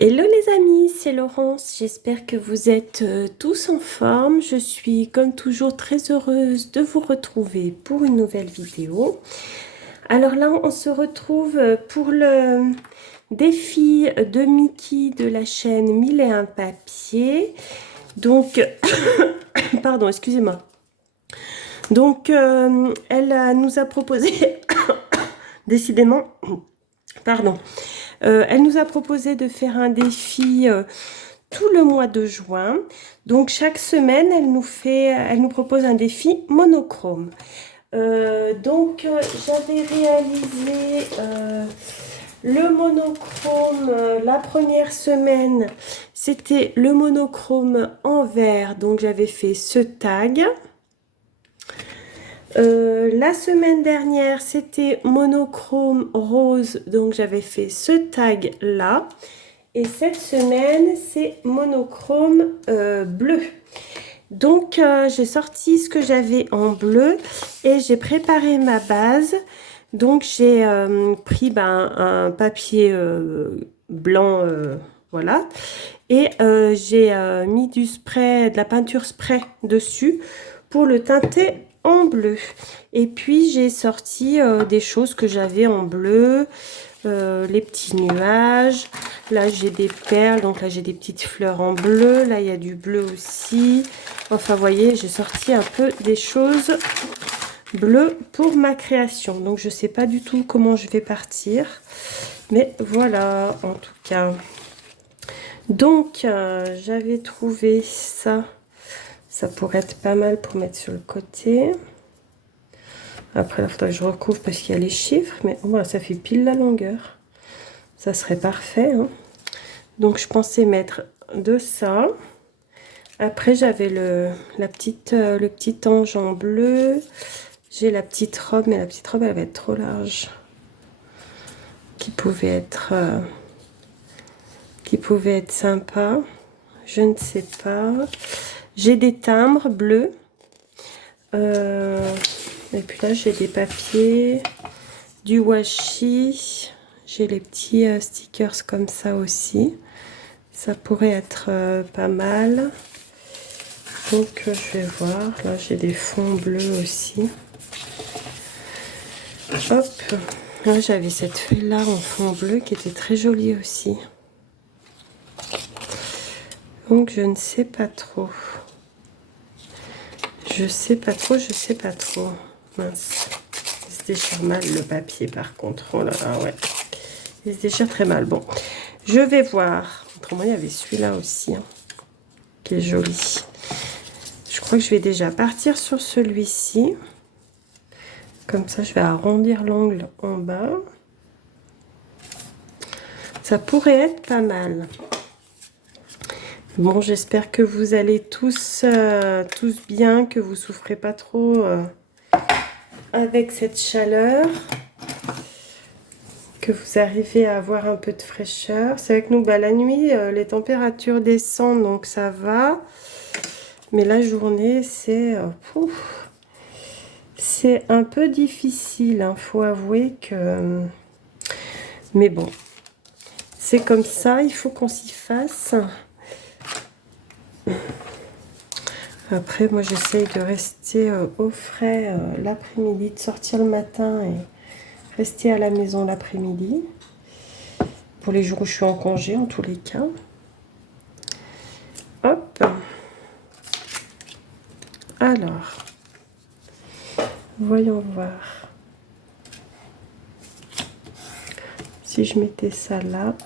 Hello les amis, c'est Laurence. J'espère que vous êtes tous en forme. Je suis comme toujours très heureuse de vous retrouver pour une nouvelle vidéo. Alors là, on se retrouve pour le défi de Mickey de la chaîne 1001 papiers. Donc, pardon, excusez-moi. Donc, nous a proposé, décidément, pardon, elle nous a proposé de faire un défi tout le mois de juin. Donc chaque semaine, elle nous propose un défi monochrome. J'avais réalisé le monochrome la première semaine. C'était le monochrome en vert. Donc j'avais fait ce tag. La semaine dernière, c'était monochrome rose, donc j'avais fait ce tag là. Et cette semaine, c'est monochrome bleu. Donc, j'ai sorti ce que j'avais en bleu et j'ai préparé ma base. Donc, j'ai pris un papier blanc, voilà. Et j'ai mis du spray, de la peinture spray dessus pour le teinter en bleu. Et puis j'ai sorti des choses que j'avais en bleu, les petits nuages. Là j'ai des perles, donc là j'ai des petites fleurs en bleu. Là il y a du bleu aussi. Enfin vous voyez, j'ai sorti un peu des choses bleues pour ma création. Donc je sais pas du tout comment je vais partir, mais voilà en tout cas. Donc j'avais trouvé ça. Ça pourrait être pas mal pour mettre sur le côté. Après, il faudrait que je recouvre parce qu'il y a les chiffres. Mais bon, ça fait pile la longueur. Ça serait parfait. Hein. Donc, je pensais mettre de ça. Après, j'avais le petit ange en bleu. J'ai la petite robe. Mais la petite robe, elle va être trop large. Qui pouvait être sympa. Je ne sais pas. J'ai des timbres bleus. Et puis là, j'ai des papiers, du washi. J'ai les petits stickers comme ça aussi. Ça pourrait être pas mal. Donc, je vais voir. Là, j'ai des fonds bleus aussi. Hop. Là, j'avais cette feuille-là en fond bleu qui était très jolie aussi. Donc, je ne sais pas trop. Je sais pas trop. Mince. Il se déchire mal le papier par contre. Oh là là, ouais. Il se déchire très mal. Bon, je vais voir. Autrement, il y avait celui-là aussi. Hein, qui est joli. Je crois que je vais déjà partir sur celui-ci. Comme ça, je vais arrondir l'angle en bas. Ça pourrait être pas mal. Bon, j'espère que vous allez tous bien, que vous souffrez pas trop avec cette chaleur, que vous arrivez à avoir un peu de fraîcheur. C'est vrai que nous, la nuit, les températures descendent, donc ça va. Mais la journée, c'est un peu difficile. Hein. Faut avouer que... Mais bon, c'est comme ça, il faut qu'on s'y fasse. Après, moi, j'essaye de rester au frais l'après-midi, de sortir le matin et rester à la maison l'après-midi. Pour les jours où je suis en congé, en tous les cas. Hop. Alors, voyons voir. Si je mettais ça là...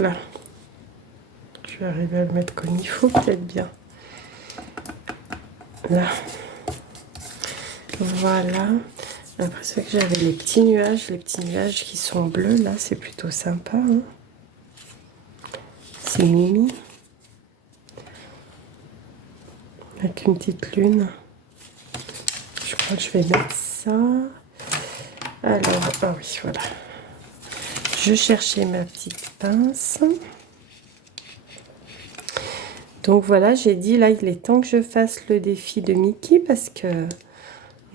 Là, je vais arriver à le mettre comme il faut, peut-être bien. Là, voilà. Après, c'est que j'avais les petits nuages qui sont bleus, là, c'est plutôt sympa. Hein. C'est Mimi. Avec une petite lune. Je crois que je vais mettre ça. Alors, ah oui, voilà. Je cherchais ma petite pince. Donc voilà, j'ai dit là, il est temps que je fasse le défi de Mickey parce que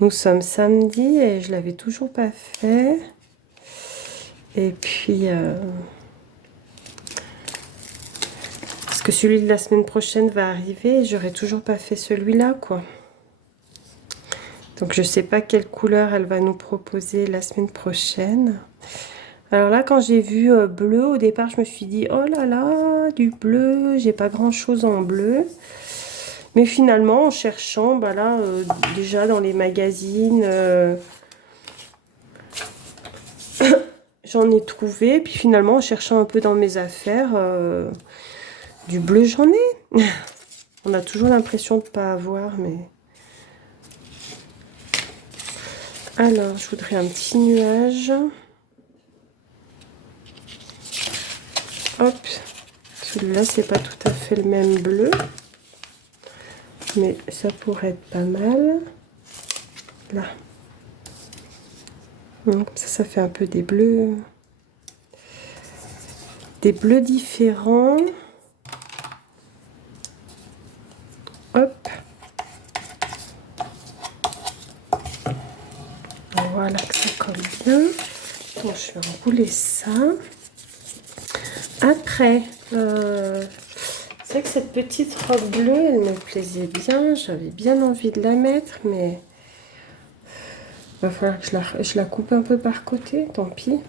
nous sommes samedi et je l'avais toujours pas fait. Et puis, parce que celui de la semaine prochaine va arriver et j'aurais toujours pas fait celui-là, quoi. Donc je sais pas quelle couleur elle va nous proposer la semaine prochaine. Alors là, quand j'ai vu bleu, au départ, je me suis dit, oh là là, du bleu, j'ai pas grand-chose en bleu. Mais finalement, en cherchant, bah là, déjà dans les magazines, j'en ai trouvé. Puis finalement, en cherchant un peu dans mes affaires, du bleu, j'en ai. On a toujours l'impression de ne pas avoir, mais... Alors, je voudrais un petit nuage. Hop. Celui-là, c'est pas tout à fait le même bleu. Mais ça pourrait être pas mal. Là. Comme ça fait un peu des bleus. Des bleus différents. Hop. Voilà que ça colle bien. Donc, je vais enrouler ça. Après, c'est vrai que cette petite robe bleue, elle me plaisait bien. J'avais bien envie de la mettre, mais il va falloir que je la coupe un peu par côté. Tant pis.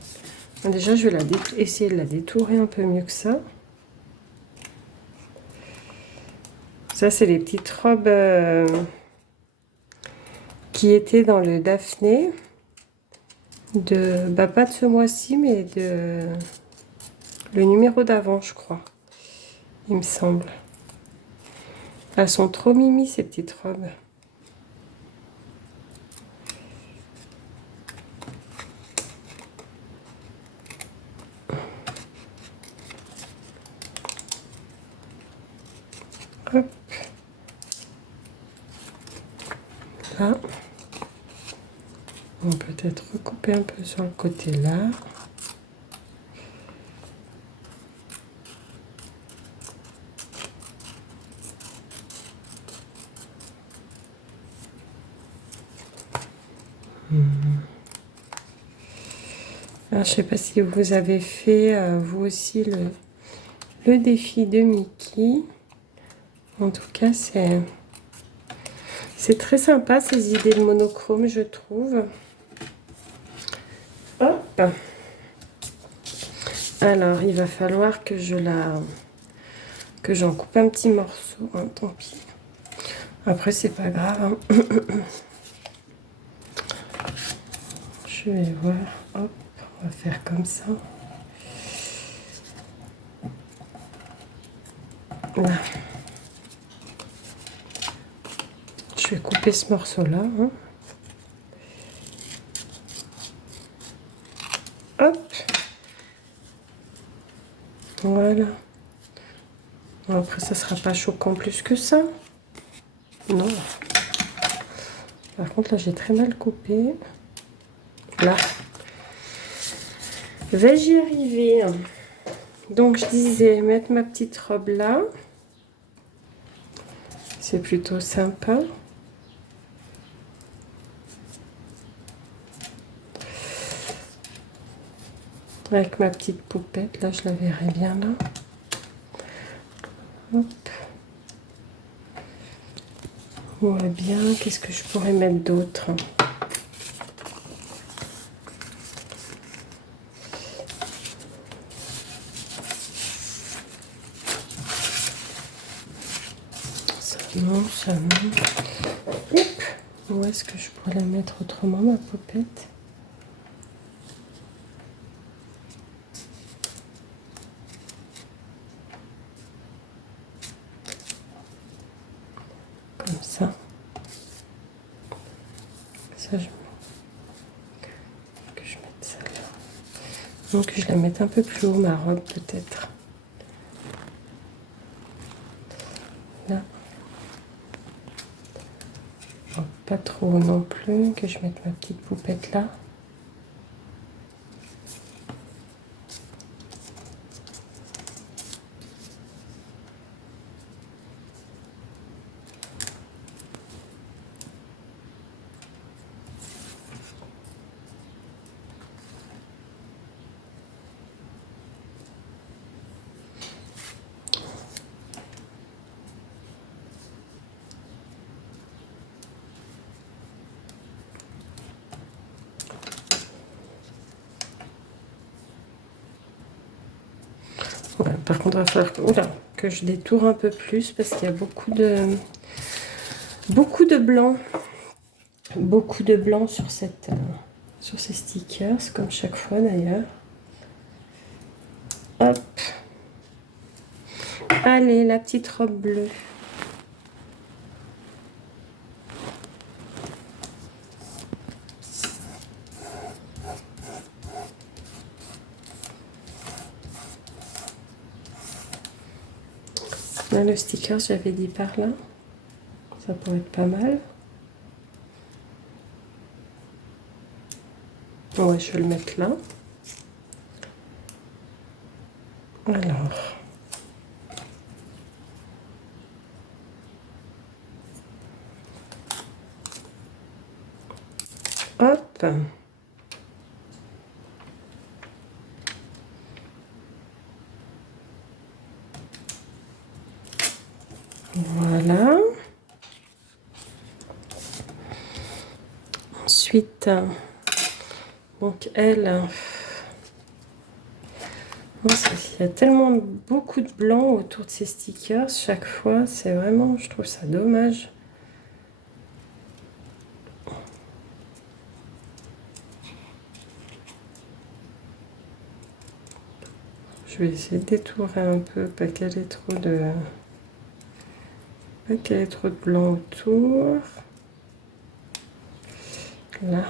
Déjà, je vais essayer de la détourer un peu mieux que ça. Ça, c'est les petites robes qui étaient dans le Daphné. Bah, pas de ce mois-ci, mais de le numéro d'avant, je crois. Il me semble. Elles sont trop mimi, ces petites robes. Hop. Là. On peut peut-être recouper un peu sur le côté là. Alors, je sais pas si vous avez fait vous aussi le défi de Mickey. En tout cas, c'est très sympa ces idées de monochrome, je trouve. Hop. Alors, il va falloir que j'en coupe un petit morceau, hein, tant pis. Après, c'est pas grave. Hein. Je vais voir. Hop, on va faire comme ça. Là. Je vais couper ce morceau-là. Hein. Hop. Voilà. Bon, après, ça sera pas choquant plus que ça. Non. Par contre, là, j'ai très mal coupé. Là. Vais-je y arriver? Donc, je disais, mettre ma petite robe là. C'est plutôt sympa. Avec ma petite poupette, là, je la verrai bien là. Hop. On voit bien. Qu'est-ce que je pourrais mettre d'autre? Ça non, ça non. Hop. Où est-ce que je pourrais la mettre autrement, ma poupette? Comme ça. Ça, que je mette ça là. Donc, je la mette un peu plus haut, ma robe, peut-être. Là. Oh, pas trop haut non plus, que je mette ma petite poupette là. par contre, il va falloir que je détourne un peu plus parce qu'il y a beaucoup de blanc. Beaucoup de blanc sur ces stickers, comme chaque fois d'ailleurs. Hop. Allez, la petite robe bleue. Là, le sticker, j'avais dit par là. Ça pourrait être pas mal. Ouais, je vais le mettre là. Alors. Hop. Voilà. Ensuite, donc elle, il y a tellement beaucoup de blanc autour de ces stickers chaque fois, c'est vraiment, je trouve ça dommage. Je vais essayer de détourer un peu, pas qu'il y ait trop de blanc autour. Là.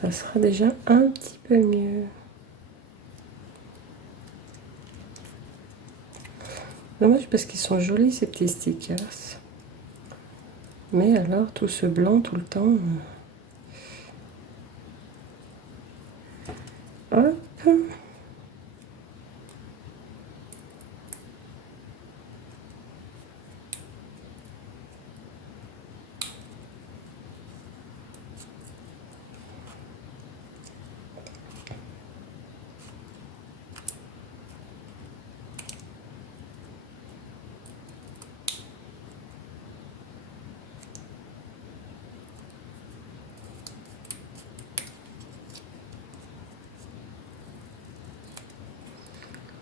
Ça sera déjà un petit peu mieux. Dommage parce qu'ils sont jolis ces petits stickers. Mais alors tout ce blanc tout le temps. Hop.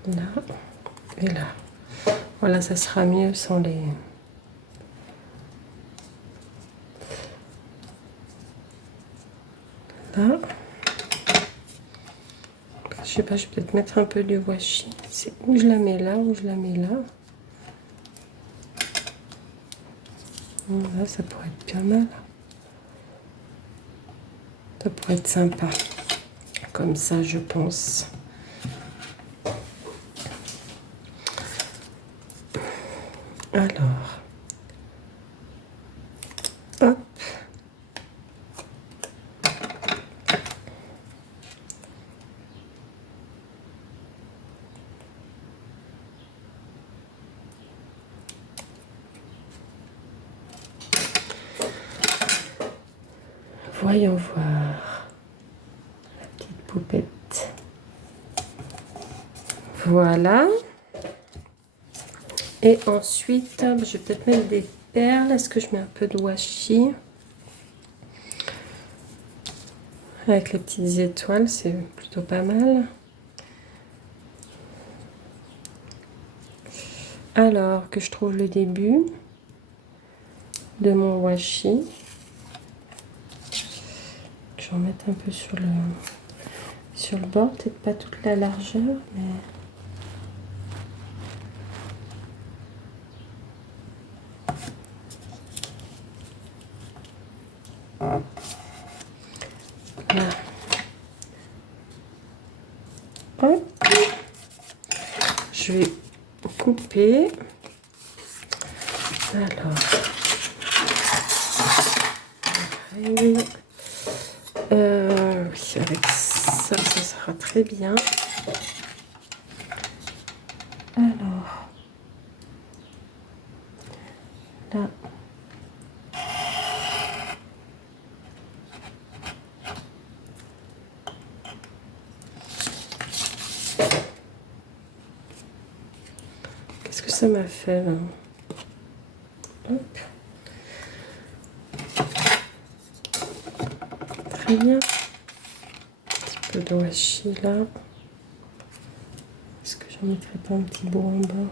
Là et là. Voilà, ça sera mieux sans les... Là. Je sais pas, je vais peut-être mettre un peu du washi. C'est où je la mets là, où je la mets là. Là, ça pourrait être bien mal. Ça pourrait être sympa. Comme ça, je pense. Alors. Hop. Voyons voir. La petite poupette. Voilà. Et ensuite, je vais peut-être mettre des perles. Est-ce que je mets un peu de washi? Avec les petites étoiles, c'est plutôt pas mal. Alors que je trouve le début de mon washi. Je vais en mettre un peu sur le bord, peut-être pas toute la largeur, mais... Là. Hop. Je vais couper. Alors. Oui, avec ça, ça sera très bien. Alors. Là. ça m'a fait là. Hop. Très bien. Un petit peu de washi là. Est-ce que j'en mettrais pas un petit bout en bas?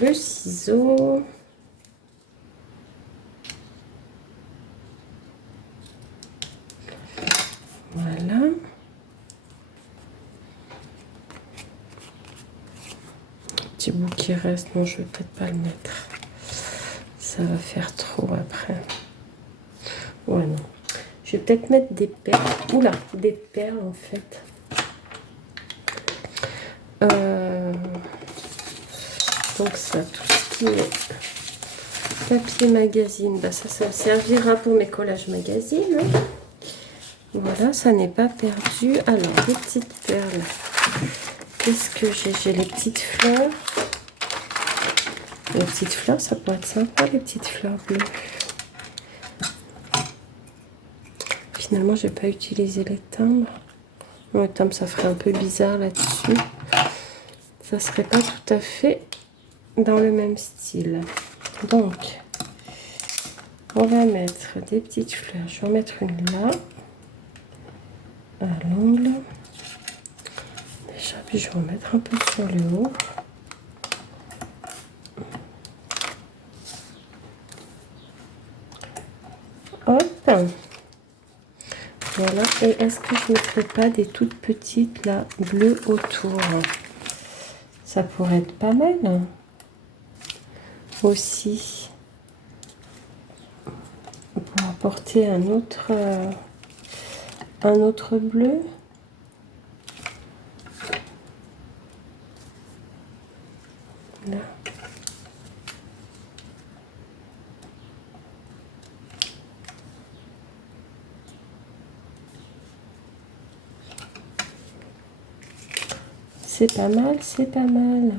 Le ciseau. Voilà. Petit bout qui reste, non, je vais peut-être pas le mettre. Ça va faire trop après. Ouais, non. Je vais peut-être mettre des perles. Oula, des perles en fait. Donc ça, tout ce qui est papier magazine, bah ça servira pour mes collages magazines. Hein. Voilà, ça n'est pas perdu. Alors, les petites perles. Qu'est-ce que j'ai? J'ai les petites fleurs. Les petites fleurs, ça pourrait être sympa, les petites fleurs bleues. Finalement, j'ai pas utilisé les timbres. Non, les timbres, ça ferait un peu bizarre là-dessus. Ça serait pas tout à fait dans le même style. Donc, on va mettre des petites fleurs. Je vais en mettre une là, à l'angle. Déjà, puis je vais en mettre un peu sur le haut. Hop. Voilà. Et est-ce que je ne mettrais pas des toutes petites là, bleues autour? Ça pourrait être pas mal. Aussi. Pour apporter un autre bleu. Là. C'est pas mal, c'est pas mal.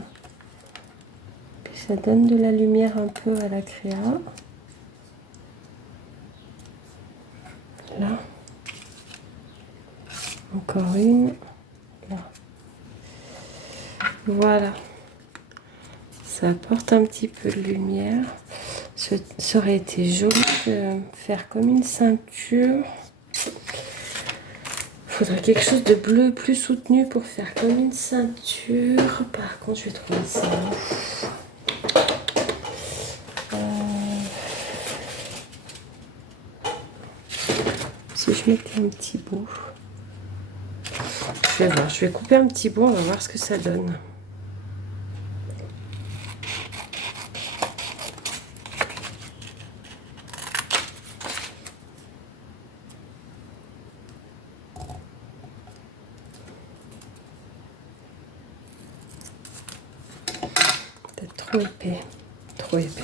Puis ça donne de la lumière un peu à la créa. Là. Encore une. Là. Voilà. Ça apporte un petit peu de lumière. Ça aurait été joli de faire comme une ceinture. Il faudrait quelque chose de bleu plus soutenu pour faire comme une ceinture. Par contre, je vais trouver ça. Si je mettais un petit bout. Je vais voir, je vais couper un petit bout, on va voir ce que ça donne. Peut-être trop épais. Trop épais.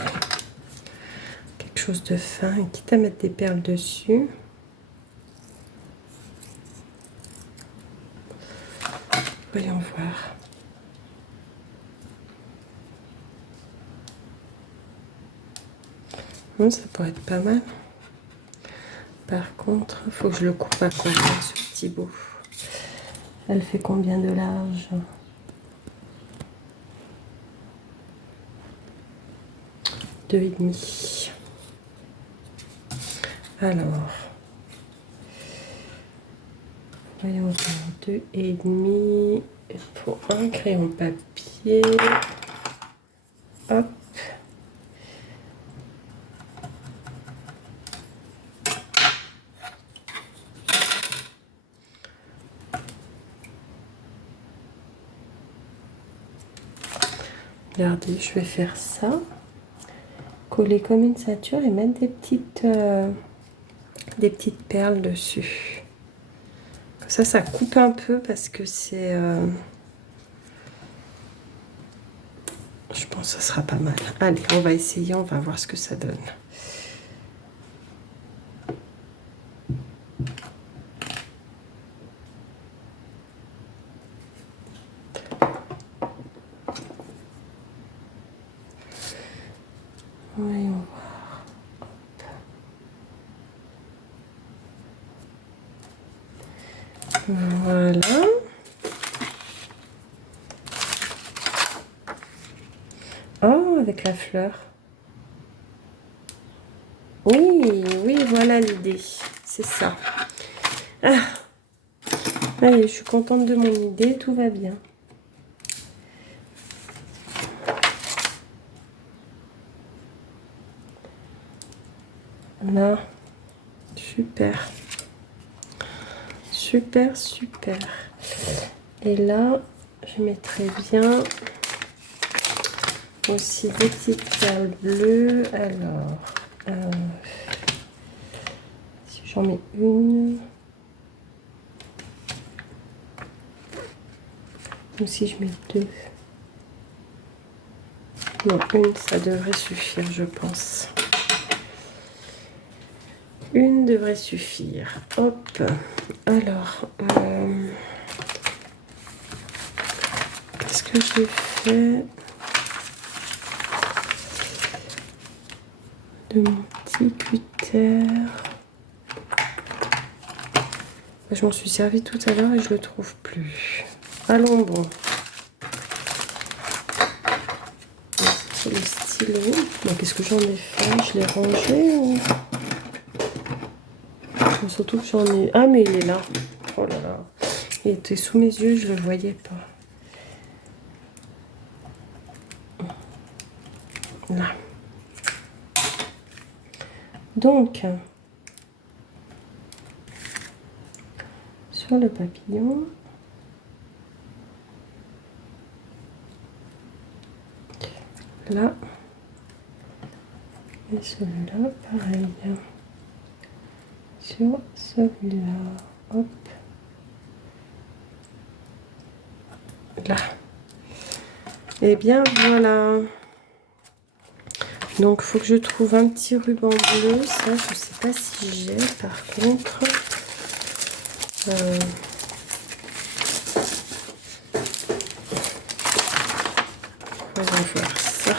Quelque chose de fin, et quitte à mettre des perles dessus. Voyons voir. Ça pourrait être pas mal. Par contre, il faut que je le coupe à combien ce petit bout. Elle fait combien de large? 2,5. Alors, voyons voir, 2,5 pour un crayon papier. Hop. Regardez, je vais faire ça. Coller comme une ceinture et mettre des petites perles dessus. Ça coupe un peu parce que c'est... je pense que ça sera pas mal. Allez, on va essayer, on va voir ce que ça donne. Voyons voir. Hop. Voilà. Oh, avec la fleur. Oui, oui, voilà l'idée. C'est ça. Ah. Allez, je suis contente de mon idée, tout va bien. Là, super. Super, super. Et là, je mettrai bien aussi des petites perles bleues. Alors, si j'en mets une, ou si je mets deux. Non, une, ça devrait suffire, je pense. Une devrait suffire. Hop. Alors, qu'est-ce que j'ai fait de mon petit cutter? Je m'en suis servi tout à l'heure et je le trouve plus. Allons bon. Le stylo. Qu'est-ce que j'en ai fait? Je l'ai rangé ou... Surtout que j'en ai... Ah, mais il est là. Oh là là. Il était sous mes yeux, je ne le voyais pas. Là. Donc, sur le papillon, là, et celui-là, pareil. Sur celui-là, hop, là. Et bien voilà. Donc, il faut que je trouve un petit ruban bleu. Ça, je ne sais pas si j'ai, par contre. On va faire ça.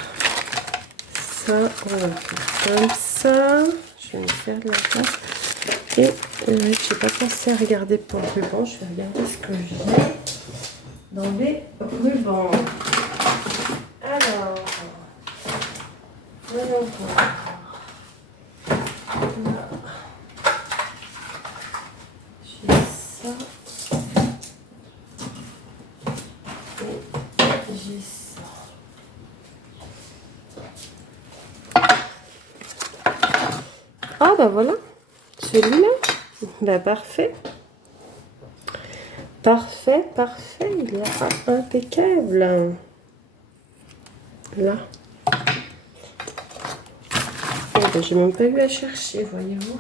Ça, on va faire comme ça. Je vais me faire de la place. Et je n'ai pas pensé à regarder pour le ruban. Je vais regarder ce que j'ai dans les rubans. Alors, voyons voir. Là, j'ai ça. Et j'ai ça. Ah bah voilà, celui-là. Bah parfait. Parfait, parfait. Il est impeccable. Là. Oh, bah, j'ai même pas eu à chercher, voyez-vous.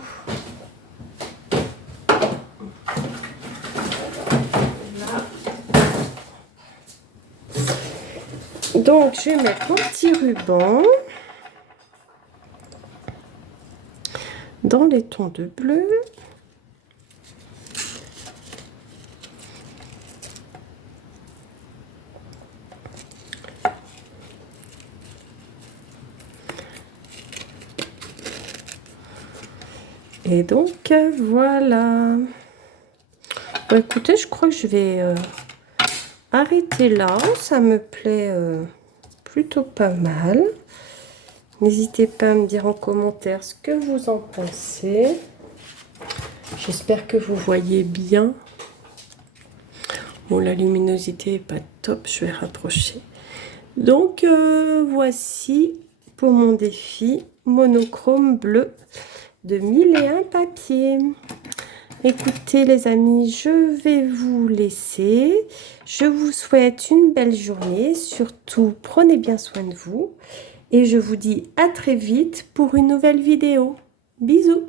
Donc, je vais mettre mon petit ruban dans les tons de bleu. Et donc, voilà. Bon, écoutez, je crois que je vais arrêter là. Ça me plaît plutôt pas mal. N'hésitez pas à me dire en commentaire ce que vous en pensez. J'espère que vous voyez bien. Bon, la luminosité n'est pas top, je vais rapprocher. Donc, voici pour mon défi monochrome bleu de 1001 papiers. Écoutez les amis, je vais vous laisser. Je vous souhaite une belle journée. Surtout, prenez bien soin de vous. Et je vous dis à très vite pour une nouvelle vidéo. Bisous!